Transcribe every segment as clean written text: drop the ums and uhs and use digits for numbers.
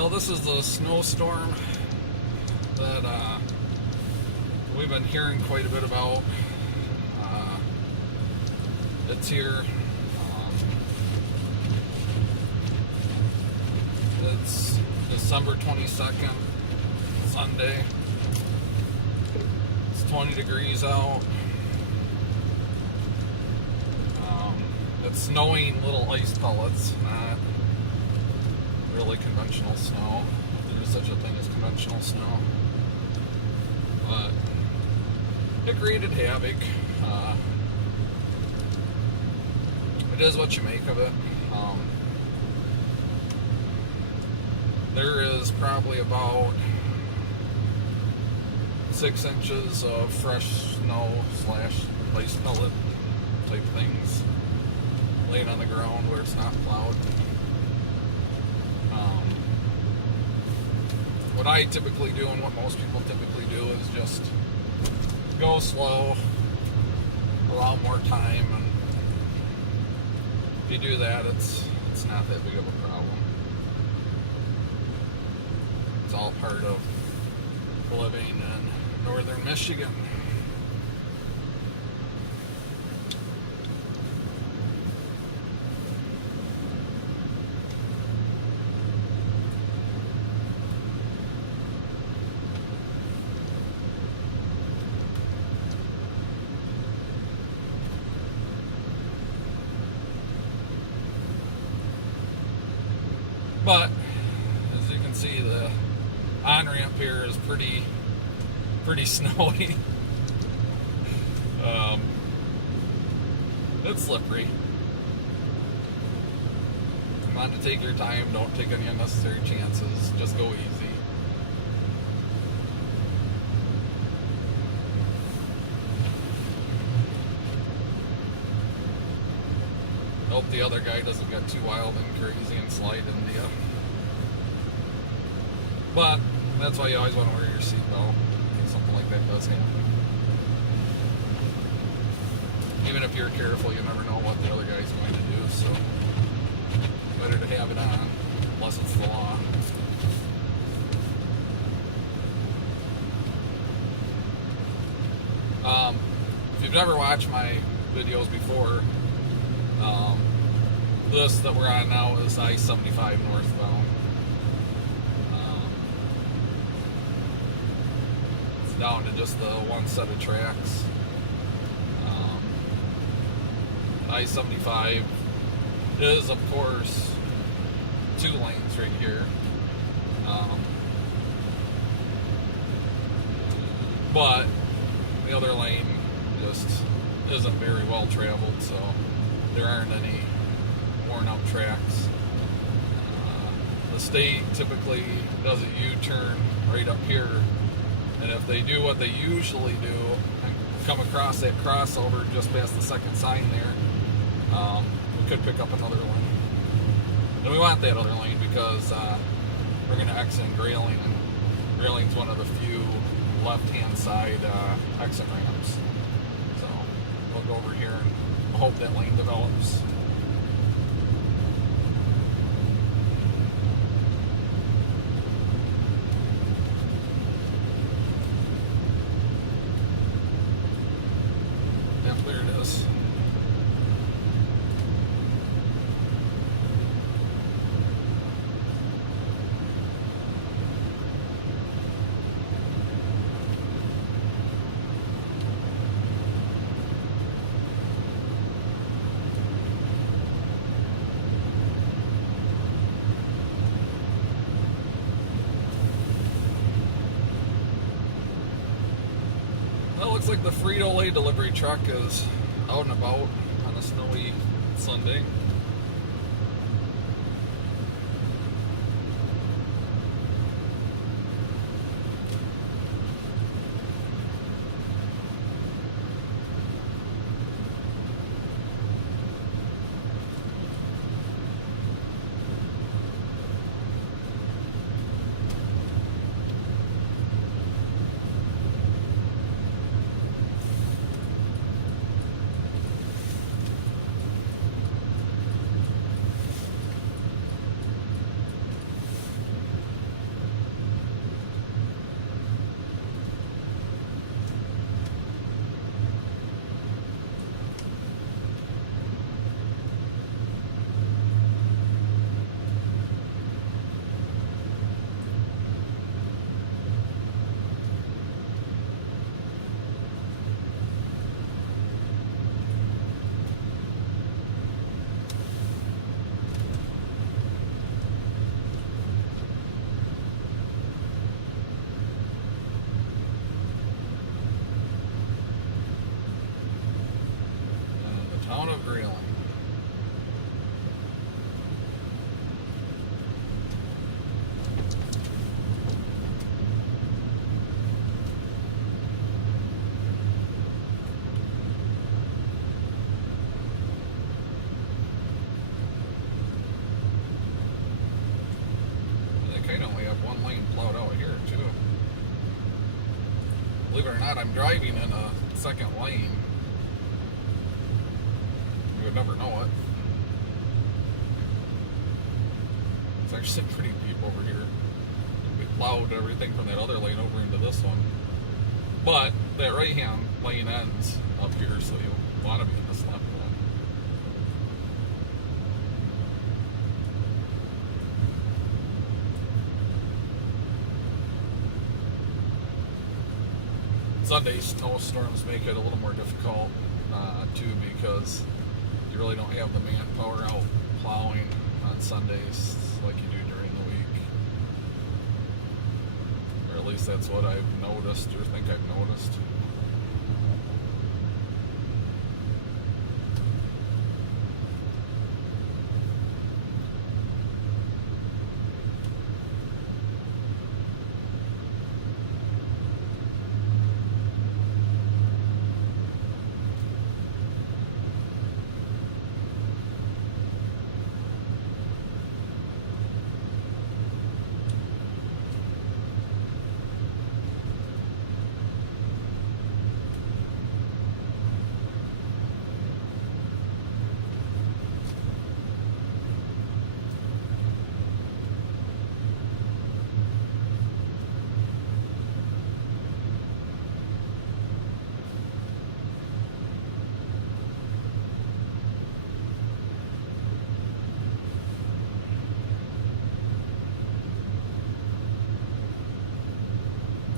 Well, this is the snowstorm that we've been hearing quite a bit about. It's here. It's December 22nd, Sunday. It's 20 degrees out. It's snowing little ice pellets, not really conventional snow. There's such a thing as conventional snow. But it created havoc. It is what you make of it. There is probably about 6 inches of fresh snow / ice pellet type things laying on the ground where it's not plowed. What I typically do and what most people typically do is just go slow, allow more time, and if you do that, it's not that big of a problem. It's all part of living in northern Michigan. But as you can see, the on-ramp here is pretty snowy. It's slippery. Come on, to take your time. Don't take any unnecessary chances. Just go easy. Hope the other guy doesn't get too wild and crazy and slide into you. But that's why you always want to wear your seatbelt in case something like that does happen. Even if you're careful, you never know what the other guy's going to do, so better to have it on, unless it's the law. If you've never watched my videos before, this that we're on now is I-75 northbound. It's down to just the one set of tracks. I-75 is, of course, 2 lanes right here. But the other lane just isn't very well traveled, so there aren't any worn out tracks. The state typically does a U-turn right up here, and if they do what they usually do and come across that crossover just past the second sign there, we could pick up another lane. And we want that other lane because we're going to exit Grayling, and Grayling's one of the few left-hand side exit ramps. So we'll go over here and hope that lane develops. Yep, there it is. Well, it looks like the Frito-Lay delivery truck is out and about on a snowy Sunday. of Grayling. They kind of only have one lane plowed out here too. Believe it or not, I'm driving in a second lane. You would never know it. It's actually pretty deep over here. We plowed everything from that other lane over into this one. But that right hand lane ends up here, so you want to be in this left one. Sunday snowstorms make it a little more difficult too, because you really don't have the manpower out plowing on Sundays like you do during the week. Or at least that's what I've noticed, or think I've noticed.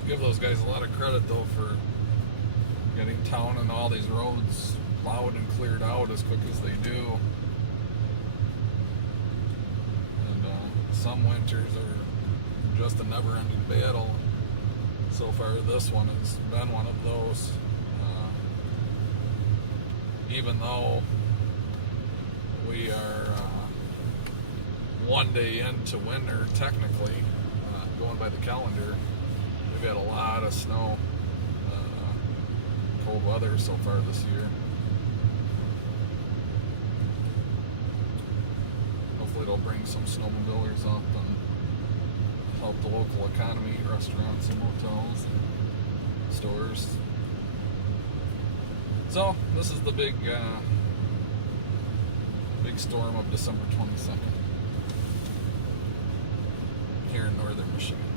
Give those guys a lot of credit though for getting town and all these roads plowed and cleared out as quick as they do. And some winters are just a never-ending battle. So far, this one has been one of those. Even though we are one day into winter, technically, going by the calendar, we've had a lot of snow, cold weather so far this year. Hopefully it'll bring some snowmobilers up and help the local economy, restaurants and hotels and stores. So this is the big storm of December 22nd here in northern Michigan.